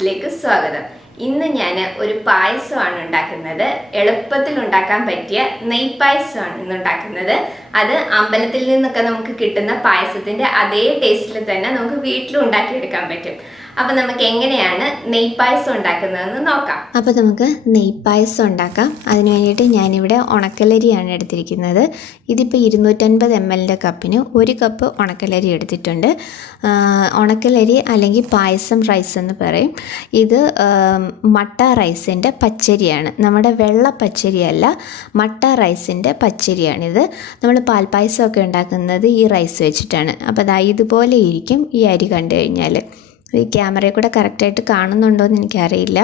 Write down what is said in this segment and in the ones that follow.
റെസിപ്പീസിലേക്ക് സ്വാഗതം. ഇന്ന് ഞാൻ ഒരു പായസമാണ് ഉണ്ടാക്കുന്നത്. എളുപ്പത്തിൽ ഉണ്ടാക്കാൻ പറ്റിയ നെയ്പായസമാണ് ഇന്ന് ഉണ്ടാക്കുന്നത്. അത് അമ്പലത്തിൽ നിന്നൊക്കെ നമുക്ക് കിട്ടുന്ന പായസത്തിന്റെ അതേ ടേസ്റ്റിൽ തന്നെ നമുക്ക് വീട്ടിലും ഉണ്ടാക്കിയെടുക്കാൻ പറ്റും. അപ്പോൾ നമുക്ക് എങ്ങനെയാണ് നെയ്പായസം ഉണ്ടാക്കുന്നതെന്ന് നോക്കാം. അപ്പോൾ നമുക്ക് നെയ്പായസം ഉണ്ടാക്കാം. അതിന് വേണ്ടിയിട്ട് ഞാനിവിടെ ഉണക്കലരിയാണ് എടുത്തിരിക്കുന്നത്. ഇതിപ്പോൾ 250 ml കപ്പിന് 1 കപ്പ് ഉണക്കലരി എടുത്തിട്ടുണ്ട്. ഉണക്കലരി അല്ലെങ്കിൽ പായസം റൈസ് എന്ന് പറയും. ഇത് മട്ട റൈസിൻ്റെ പച്ചരിയാണ്, നമ്മുടെ വെള്ള പച്ചരിയല്ല, മട്ട റൈസിൻ്റെ പച്ചരിയാണിത്. നമ്മൾ പാൽപ്പായസമൊക്കെ ഉണ്ടാക്കുന്നത് ഈ റൈസ് വെച്ചിട്ടാണ്. അപ്പോൾ അതാ ഇതുപോലെ ഇരിക്കും ഈ അരി കണ്ടു കഴിഞ്ഞാൽ. ഈ ക്യാമറയിൽ കൂടെ കറക്റ്റായിട്ട് കാണുന്നുണ്ടോ എന്ന് എനിക്കറിയില്ല.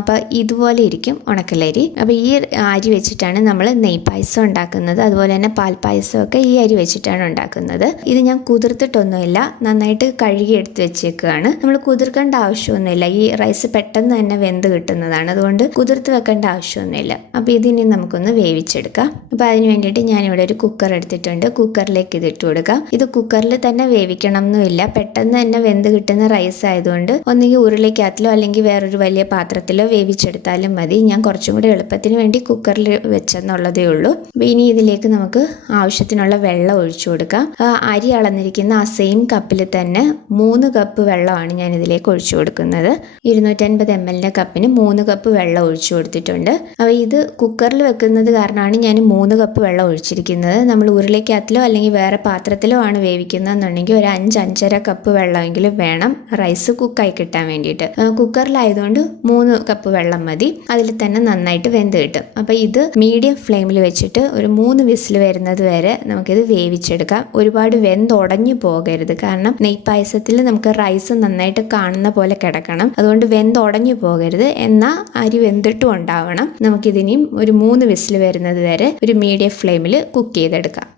അപ്പോൾ ഇതുപോലെ ഇരിക്കും ഉണക്കലരി. അപ്പോൾ ഈ അരി വെച്ചിട്ടാണ് നമ്മൾ നെയ്പായസം ഉണ്ടാക്കുന്നത്. അതുപോലെ തന്നെ പാൽപ്പായസമൊക്കെ ഈ അരി വെച്ചിട്ടാണ് ഉണ്ടാക്കുന്നത്. ഇത് ഞാൻ കുതിർത്തിട്ടൊന്നുമില്ല, നന്നായിട്ട് കഴുകി എടുത്ത് വെച്ചേക്കുകയാണ്. നമ്മൾ കുതിർക്കേണ്ട ആവശ്യമൊന്നുമില്ല, ഈ റൈസ് പെട്ടെന്ന് തന്നെ വെന്ത് കിട്ടുന്നതാണ്, അതുകൊണ്ട് കുതിർത്ത് വെക്കേണ്ട ആവശ്യമൊന്നുമില്ല. അപ്പോൾ ഇതിനി നമുക്കൊന്ന് വേവിച്ചെടുക്കാം. അപ്പോൾ അതിന് വേണ്ടിയിട്ട് ഞാനിവിടെ ഒരു കുക്കർ എടുത്തിട്ടുണ്ട്. കുക്കറിലേക്ക് ഇതിട്ട് കൊടുക്കാം. ഇത് കുക്കറിൽ തന്നെ വേവിക്കണം എന്നുമില്ല, പെട്ടെന്ന് തന്നെ വെന്ത് കിട്ടുന്ന റൈസ് ആയതുകൊണ്ട് ഒന്നുകിൽ ഉരുളിക്കകത്തിലോ അല്ലെങ്കിൽ വേറൊരു വലിയ പാത്രത്തിലോ വേവിച്ചെടുത്താലും മതി. ഞാൻ കുറച്ചും കൂടി എളുപ്പത്തിന് വേണ്ടി കുക്കറിൽ വെച്ചെന്നുള്ളതേ ഉള്ളൂ. ഇനി ഇതിലേക്ക് നമുക്ക് ആവശ്യത്തിനുള്ള വെള്ളം ഒഴിച്ചു കൊടുക്കാം. അരി അളന്നിരിക്കുന്ന ആ സെയിം കപ്പിൽ തന്നെ 3 കപ്പ് വെള്ളമാണ് ഞാൻ ഇതിലേക്ക് ഒഴിച്ചു കൊടുക്കുന്നത്. 250 ml കപ്പിന് 3 കപ്പ് വെള്ളം ഒഴിച്ചു കൊടുത്തിട്ടുണ്ട്. അപ്പോൾ ഇത് കുക്കറിൽ വെക്കുന്നത് കാരണമാണ് ഞാൻ 3 കപ്പ് വെള്ളം ഒഴിച്ചിരിക്കുന്നത്. നമ്മൾ ഉരുളിക്കകത്തിലോ അല്ലെങ്കിൽ വേറെ പാത്രത്തിലോ ആണ് വേവിക്കുന്നതെന്നുണ്ടെങ്കിൽ ഒരു 5-5.5 കപ്പ് വെള്ളമെങ്കിലും വേണം റൈസ് കുക്കായി കിട്ടാൻ വേണ്ടിയിട്ട്. കുക്കറിലായതുകൊണ്ട് 3 കപ്പ് വെള്ളം മതി, അതിൽ തന്നെ നന്നായിട്ട് വെന്ത് കിട്ടും. അപ്പോൾ ഇത് മീഡിയം ഫ്ലെയിമിൽ വെച്ചിട്ട് ഒരു 3 വിസിൽ വരുന്നത് വരെ നമുക്കിത് വേവിച്ചെടുക്കാം. ഒരുപാട് വെന്തുടഞ്ഞു പോകരുത്, കാരണം നെയ്പായസത്തിൽ നമുക്ക് റൈസ് നന്നായിട്ട് കാണുന്ന പോലെ കിടക്കണം. അതുകൊണ്ട് വെന്തുടഞ്ഞു പോകരുത്, എന്നാൽ അരി വെന്തിട്ടും ഉണ്ടാവണം. നമുക്കിതിനെയും ഒരു 3 വിസിൽ വരുന്നത് വരെ ഒരു മീഡിയം ഫ്ലെയിമിൽ കുക്ക് ചെയ്തെടുക്കാം.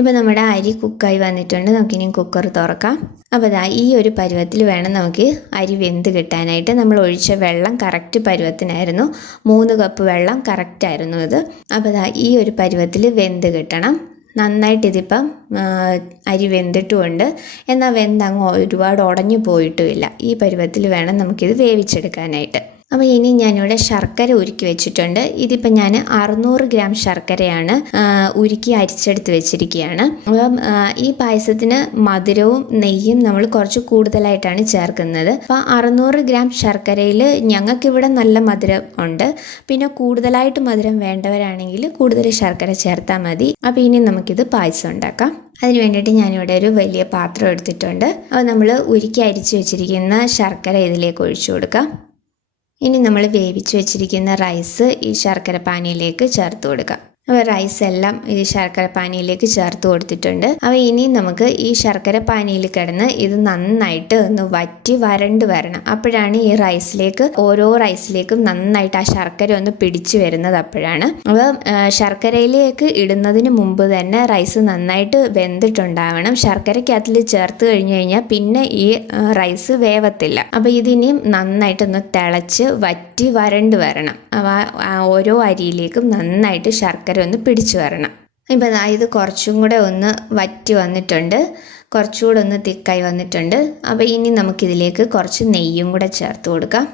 ഇപ്പോൾ നമ്മുടെ അരി കുക്കായി വന്നിട്ടുണ്ട്. നമുക്കിനി കുക്കർ തുറക്കാം. അപ്പോൾ അതാ ഈ ഒരു പരുവത്തിൽ വേണം നമുക്ക് അരി വെന്ത് കിട്ടാനായിട്ട്. നമ്മൾ ഒഴിച്ച വെള്ളം കറക്റ്റ് പരുവത്തിനായിരുന്നു, 3 കപ്പ് വെള്ളം കറക്റ്റായിരുന്നു ഇത്. അപ്പോൾ അതാ ഈ ഒരു പരുവത്തിൽ വെന്ത് കിട്ടണം. നന്നായിട്ട് ഇതിപ്പം അരി വെന്തിട്ടുമുണ്ട്, എന്നാൽ വെന്തങ്ങ് ഒരുപാട് ഉടഞ്ഞു പോയിട്ടുമില്ല. ഈ പരുവത്തിൽ വേണം നമുക്കിത് വേവിച്ചെടുക്കാനായിട്ട്. അപ്പോൾ ഇനി ഞാനിവിടെ ശർക്കര ഉരുക്കി വെച്ചിട്ടുണ്ട്. ഇതിപ്പോൾ ഞാൻ 600 ഗ്രാം ശർക്കരയാണ് ഉരുക്കി അരിച്ചെടുത്ത് വെച്ചിരിക്കുകയാണ്. അപ്പം ഈ പായസത്തിന് മധുരവും നെയ്യും നമ്മൾ കുറച്ച് കൂടുതലായിട്ടാണ് ചേർക്കുന്നത്. അപ്പോൾ 600 ഗ്രാം ശർക്കരയിൽ ഞങ്ങൾക്കിവിടെ നല്ല മധുരം ഉണ്ട്. പിന്നെ കൂടുതലായിട്ട് മധുരം വേണ്ടവരാണെങ്കിൽ കൂടുതൽ ശർക്കര ചേർത്താൽ മതി. അപ്പോൾ ഇനി നമുക്കിത് പായസം ഉണ്ടാക്കാം. അതിന് വേണ്ടിയിട്ട് ഞാനിവിടെ ഒരു വലിയ പാത്രം എടുത്തിട്ടുണ്ട്. അപ്പോൾ നമ്മൾ ഉരുക്കി അരിച്ച് വെച്ചിരിക്കുന്ന ശർക്കര ഇതിലേക്ക് ഒഴിച്ചു കൊടുക്കാം. ഇനി നമ്മൾ വേവിച്ച് വെച്ചിരിക്കുന്ന റൈസ് ഈ ശർക്കര പാനിയിലേക്ക് ചേർത്ത് കൊടുക്കാം. അപ്പോൾ റൈസ് എല്ലാം ഈ ശർക്കര പാനിയിലേക്ക് ചേർത്ത് കൊടുത്തിട്ടുണ്ട്. അപ്പോൾ ഇനി നമുക്ക് ഈ ശർക്കര പാനിയിൽ കിടന്ന് ഇത് നന്നായിട്ട് ഒന്ന് വറ്റി വരണ്ട് വരണം. അപ്പോഴാണ് ഈ റൈസിലേക്ക്, ഓരോ റൈസിലേക്കും നന്നായിട്ട് ആ ശർക്കര ഒന്ന് പിടിച്ചു വരുന്നത് അപ്പോഴാണ്. അപ്പോൾ ശർക്കരയിലേക്ക് ഇടുന്നതിന് മുമ്പ് തന്നെ റൈസ് നന്നായിട്ട് വെന്തിട്ടുണ്ടാവണം. ശർക്കരയ്ക്കകത്തിൽ ചേർത്ത് കഴിഞ്ഞ് കഴിഞ്ഞാൽ പിന്നെ ഈ റൈസ് വേവത്തില്ല. അപ്പോൾ ഇതിനിയും നന്നായിട്ടൊന്ന് തിളച്ച് വറ്റി വരണ്ട് വരണം. ഓരോ അരിയിലേക്കും നന്നായിട്ട് ശർക്കര ഒന്ന് പിടിച്ചു വരണം. ഇപ്പം ഇത് കുറച്ചും കൂടെ ഒന്ന് വറ്റി വന്നിട്ടുണ്ട്, കുറച്ചുകൂടെ ഒന്ന് തിക്കായി വന്നിട്ടുണ്ട്. അപ്പോൾ ഇനി നമുക്കിതിലേക്ക് കുറച്ച് നെയ്യും കൂടെ ചേർത്ത് കൊടുക്കാം.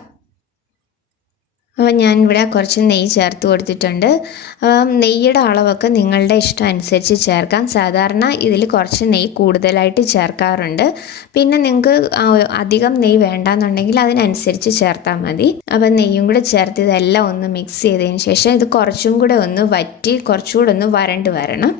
അപ്പോൾ ഞാനിവിടെ കുറച്ച് നെയ്യ് ചേർത്ത് കൊടുത്തിട്ടുണ്ട്. നെയ്യുടെ അളവൊക്കെ നിങ്ങളുടെ ഇഷ്ടം അനുസരിച്ച് ചേർക്കാം. സാധാരണ ഇതിൽ കുറച്ച് നെയ്യ് കൂടുതലായിട്ട് ചേർക്കാറുണ്ട്. പിന്നെ നിങ്ങൾക്ക് അധികം നെയ്യ് വേണ്ടാന്നുണ്ടെങ്കിൽ അതിനനുസരിച്ച് ചേർത്താൽ മതി. അപ്പോൾ നെയ്യും കൂടെ ചേർത്ത് ഇതെല്ലാം ഒന്ന് മിക്സ് ചെയ്തതിന് ശേഷം ഇത് കുറച്ചും കൂടെ ഒന്ന് വറ്റി കുറച്ചുകൂടെ ഒന്ന് വരണ്ട് വരണം.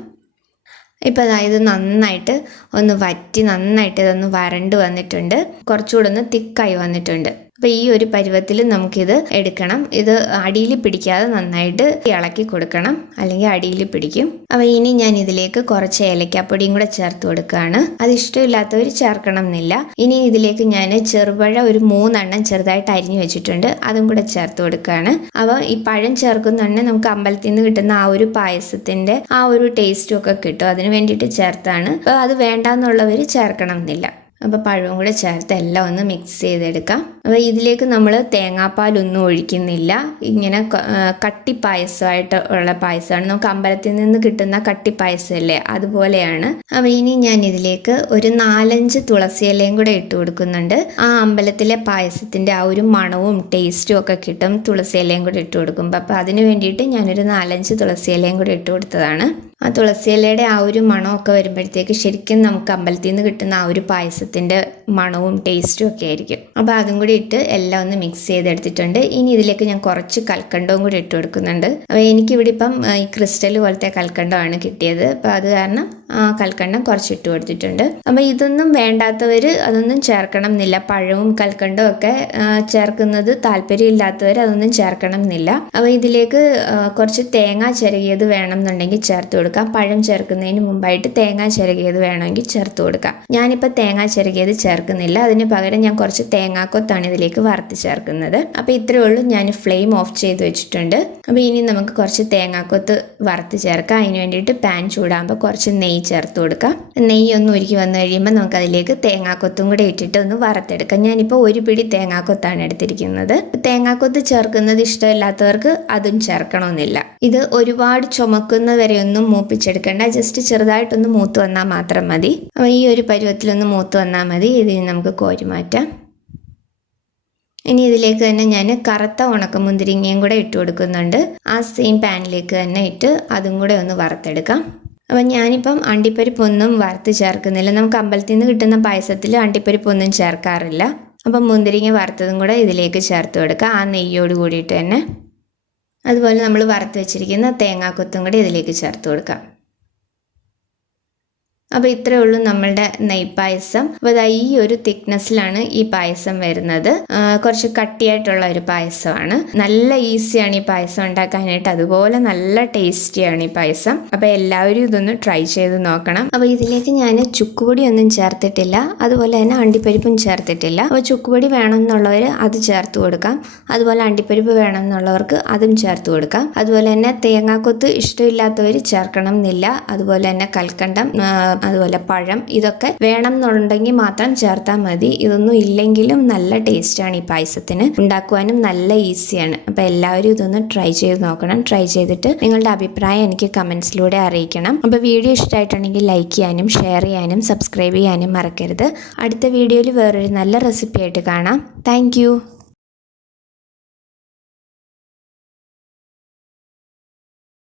ഇപ്പോൾ ഇത് നന്നായിട്ട് ഒന്ന് വറ്റി നന്നായിട്ട് ഇതൊന്ന് വരണ്ട് വന്നിട്ടുണ്ട്, കുറച്ചുകൂടെ ഒന്ന് തിക്കായി വന്നിട്ടുണ്ട്. അപ്പോൾ ഈ ഒരു പരുവത്തിൽ നമുക്കിത് എടുക്കണം. ഇത് അടിയിൽ പിടിക്കാതെ നന്നായിട്ട് ഇളക്കി കൊടുക്കണം, അല്ലെങ്കിൽ അടിയിൽ പിടിക്കും. അപ്പോൾ ഇനി ഞാൻ ഇതിലേക്ക് കുറച്ച് ഏലക്കാപ്പൊടിയും കൂടെ ചേർത്ത് കൊടുക്കുകയാണ്. അത് ഇഷ്ടമില്ലാത്തവർ ചേർക്കണം എന്നില്ല. ഇനി ഇതിലേക്ക് ഞാൻ ചെറുപഴ ഒരു 3 എണ്ണം ചെറുതായിട്ട് അരിഞ്ഞു വെച്ചിട്ടുണ്ട്, അതും കൂടെ ചേർത്ത് കൊടുക്കുകയാണ്. അപ്പോൾ ഈ പഴം ചേർക്കുന്നുണ്ടെങ്കിൽ നമുക്ക് അമ്പലത്തിൽ നിന്ന് കിട്ടുന്ന ആ ഒരു പായസത്തിൻ്റെ ആ ഒരു ടേസ്റ്റും ഒക്കെ കിട്ടും, അതിന് വേണ്ടിയിട്ട് ചേർത്താണ്. അപ്പോൾ അത് വേണ്ടാന്നുള്ളവർ ചേർക്കണം എന്നില്ല. അപ്പോൾ പഴവും കൂടെ ചേർത്ത് എല്ലാം ഒന്ന് മിക്സ് ചെയ്തെടുക്കാം. അപ്പോൾ ഇതിലേക്ക് നമ്മൾ തേങ്ങാപ്പാലൊന്നും ഒഴിക്കുന്നില്ല. ഇങ്ങനെ കട്ടി പായസമായിട്ട് ഉള്ള പായസമാണ്. നമുക്ക് അമ്പലത്തിൽ നിന്ന് കിട്ടുന്ന കട്ടി പായസമല്ലേ, അതുപോലെയാണ്. അപ്പോൾ ഇനി ഞാൻ ഇതിലേക്ക് ഒരു 4-5 തുളസി ഇലയും കൂടെ ഇട്ട് കൊടുക്കുന്നുണ്ട്. ആ അമ്പലത്തിലെ പായസത്തിൻ്റെ ആ ഒരു മണവും ടേസ്റ്റും ഒക്കെ കിട്ടും തുളസി ഇലയും കൂടെ ഇട്ട് കൊടുക്കുമ്പോൾ. അപ്പോൾ അതിന് വേണ്ടിയിട്ട് ഞാനൊരു 4-5 തുളസി ഇലയും കൂടെ ഇട്ട് കൊടുത്തതാണ്. ആ തുളസി ഇലയുടെ ആ ഒരു മണമൊക്കെ വരുമ്പോഴത്തേക്ക് ശരിക്കും നമുക്ക് അമ്പലത്തിൽ നിന്ന് കിട്ടുന്ന ആ ഒരു പായസത്തിൻ്റെ മണവും ടേസ്റ്റും ഒക്കെ ആയിരിക്കും. അപ്പോൾ അതും കൂടി ഇട്ട് എല്ലാം ഒന്ന് മിക്സ് ചെയ്തെടുത്തിട്ടുണ്ട്. ഇനി ഇതിലേക്ക് ഞാൻ കുറച്ച് കൽക്കണ്ടവും കൂടി ഇട്ട് കൊടുക്കുന്നുണ്ട്. അപ്പോൾ എനിക്കിവിടെ ഇപ്പം ഈ ക്രിസ്റ്റൽ പോലത്തെ കൽക്കണ്ടമാണ് കിട്ടിയത്. അപ്പോൾ അത് കാരണം കൽക്കണ്ടം കുറച്ച് ഇട്ട് കൊടുത്തിട്ടുണ്ട്. അപ്പോൾ ഇതൊന്നും വേണ്ടാത്തവർ അതൊന്നും ചേർക്കണം എന്നില്ല. പഴവും കൽക്കണ്ടവും ഒക്കെ ചേർക്കുന്നത് താല്പര്യമില്ലാത്തവർ അതൊന്നും ചേർക്കണം എന്നില്ല. അപ്പോൾ ഇതിലേക്ക് കുറച്ച് തേങ്ങ ചിരകിയത് വേണം എന്നുണ്ടെങ്കിൽ ചേർത്ത് കൊടുക്കാം. പഴം ചേർക്കുന്നതിന് മുമ്പായിട്ട് തേങ്ങ ചിരകിയത് വേണമെങ്കിൽ ചേർത്ത് കൊടുക്കാം. ഞാനിപ്പോൾ തേങ്ങ ചിരകിയത് ചേർക്കുന്നില്ല. അതിന് പകരം ഞാൻ കുറച്ച് തേങ്ങാക്കൊത്താണ് ഇതിലേക്ക് വറുത്ത് ചേർക്കുന്നത്. അപ്പോൾ ഇത്രയേ ഉള്ളൂ. ഞാൻ ഫ്ലെയിം ഓഫ് ചെയ്ത് വെച്ചിട്ടുണ്ട്. അപ്പോൾ ഇനി നമുക്ക് കുറച്ച് തേങ്ങാക്കൊത്ത് വറുത്ത് ചേർക്കാം. അതിന് വേണ്ടിയിട്ട് പാൻ ചൂടാകുമ്പോൾ കുറച്ച് നെയ്യ് ചേർത്ത് കൊടുക്കാം. നെയ്യ് ഒന്ന് ഉരുക്കി വന്നു കഴിയുമ്പോൾ നമുക്ക് അതിലേക്ക് തേങ്ങാക്കൊത്തും കൂടെ ഇട്ടിട്ട് ഒന്ന് വറുത്തെടുക്കാം. ഞാനിപ്പോൾ ഒരു പിടി തേങ്ങാക്കൊത്താണ് എടുത്തിരിക്കുന്നത്. തേങ്ങാക്കൊത്ത് ചേർക്കുന്നത് ഇഷ്ടമില്ലാത്തവർക്ക് അതും ചേർക്കണമെന്നില്ല. ഇത് ഒരുപാട് ചുമക്കുന്ന വരെയൊന്നും മൂപ്പിച്ചെടുക്കേണ്ട. ജസ്റ്റ് ചെറുതായിട്ടൊന്ന് മൂത്ത് വന്നാൽ മാത്രം മതി. അപ്പോൾ ഈ ഒരു പരുവത്തിലൊന്ന് മൂത്ത് വന്നാൽ മതി. ഇതിന് നമുക്ക് കോരി മാറ്റാം. ഇനി ഇതിലേക്ക് തന്നെ ഞാൻ കറുത്ത ഉണക്കമുന്തിരിങ്ങയും കൂടെ ഇട്ട് കൊടുക്കുന്നുണ്ട്. ആ സെയിം പാനിലേക്ക് തന്നെ ഇട്ട് അതും കൂടെ ഒന്ന് വറുത്തെടുക്കാം. അപ്പം ഞാനിപ്പം അണ്ടിപ്പരിപ്പൊന്നും വറുത്ത് ചേർക്കുന്നില്ല. നമുക്ക് അമ്പലത്തിൽ നിന്ന് കിട്ടുന്ന പായസത്തിൽ അണ്ടിപ്പരിപ്പൊന്നും ചേർക്കാറില്ല. അപ്പം മുന്തിരിങ്ങ വറുത്തതും കൂടെ ഇതിലേക്ക് ചേർത്ത് കൊടുക്കുക, ആ നെയ്യോട് കൂടിയിട്ട് തന്നെ. അതുപോലെ നമ്മൾ വറുത്ത് വെച്ചിരിക്കുന്ന തേങ്ങാക്കൊത്തും കൂടി ഇതിലേക്ക് ചേർത്ത് കൊടുക്കാം. അപ്പോൾ ഇത്രയേ ഉള്ളൂ നമ്മളുടെ നെയ്പായസം. അപ്പോൾ അതാ ഈ ഒരു തിക്നെസ്സിലാണ് ഈ പായസം വരുന്നത്. കുറച്ച് കട്ടിയായിട്ടുള്ള ഒരു പായസമാണ്. നല്ല ഈസിയാണ് ഈ പായസം ഉണ്ടാക്കാനായിട്ട്. അതുപോലെ നല്ല ടേസ്റ്റിയാണ് ഈ പായസം. അപ്പോൾ എല്ലാവരും ഇതൊന്ന് ട്രൈ ചെയ്ത് നോക്കണം. അപ്പോൾ ഇതിലേക്ക് ഞാൻ ചുക്കുപൊടി ഒന്നും ചേർത്തിട്ടില്ല, അതുപോലെ തന്നെ അണ്ടിപ്പരിപ്പും ചേർത്തിട്ടില്ല. അപ്പോൾ ചുക്കുപൊടി വേണമെന്നുള്ളവർ അത് ചേർത്ത് കൊടുക്കാം. അതുപോലെ അണ്ടിപ്പരിപ്പ് വേണമെന്നുള്ളവർക്ക് അതും ചേർത്ത് കൊടുക്കാം. അതുപോലെ തന്നെ തേങ്ങാക്കൊത്ത് ഇഷ്ടമില്ലാത്തവർ ചേർക്കണം എന്നില്ല. അതുപോലെ തന്നെ കൽക്കണ്ടം, അതുപോലെ പഴം, ഇതൊക്കെ വേണം എന്നുണ്ടെങ്കിൽ മാത്രം ചേർത്താൽ മതി. ഇതൊന്നും ഇല്ലെങ്കിലും നല്ല ടേസ്റ്റാണ് ഈ പായസത്തിന്. ഉണ്ടാക്കുവാനും നല്ല ഈസിയാണ്. അപ്പോൾ എല്ലാവരും ഇതൊന്ന് ട്രൈ ചെയ്ത് നോക്കണം. ട്രൈ ചെയ്തിട്ട് നിങ്ങളുടെ അഭിപ്രായം എനിക്ക് കമൻസിലൂടെ അറിയിക്കണം. അപ്പോൾ വീഡിയോ ഇഷ്ടമായിട്ടുണ്ടെങ്കിൽ ലൈക്ക് ചെയ്യാനും ഷെയർ ചെയ്യാനും സബ്സ്ക്രൈബ് ചെയ്യാനും മറക്കരുത്. അടുത്ത വീഡിയോയിൽ വേറൊരു നല്ല റെസിപ്പി ആയിട്ട് കാണാം. താങ്ക്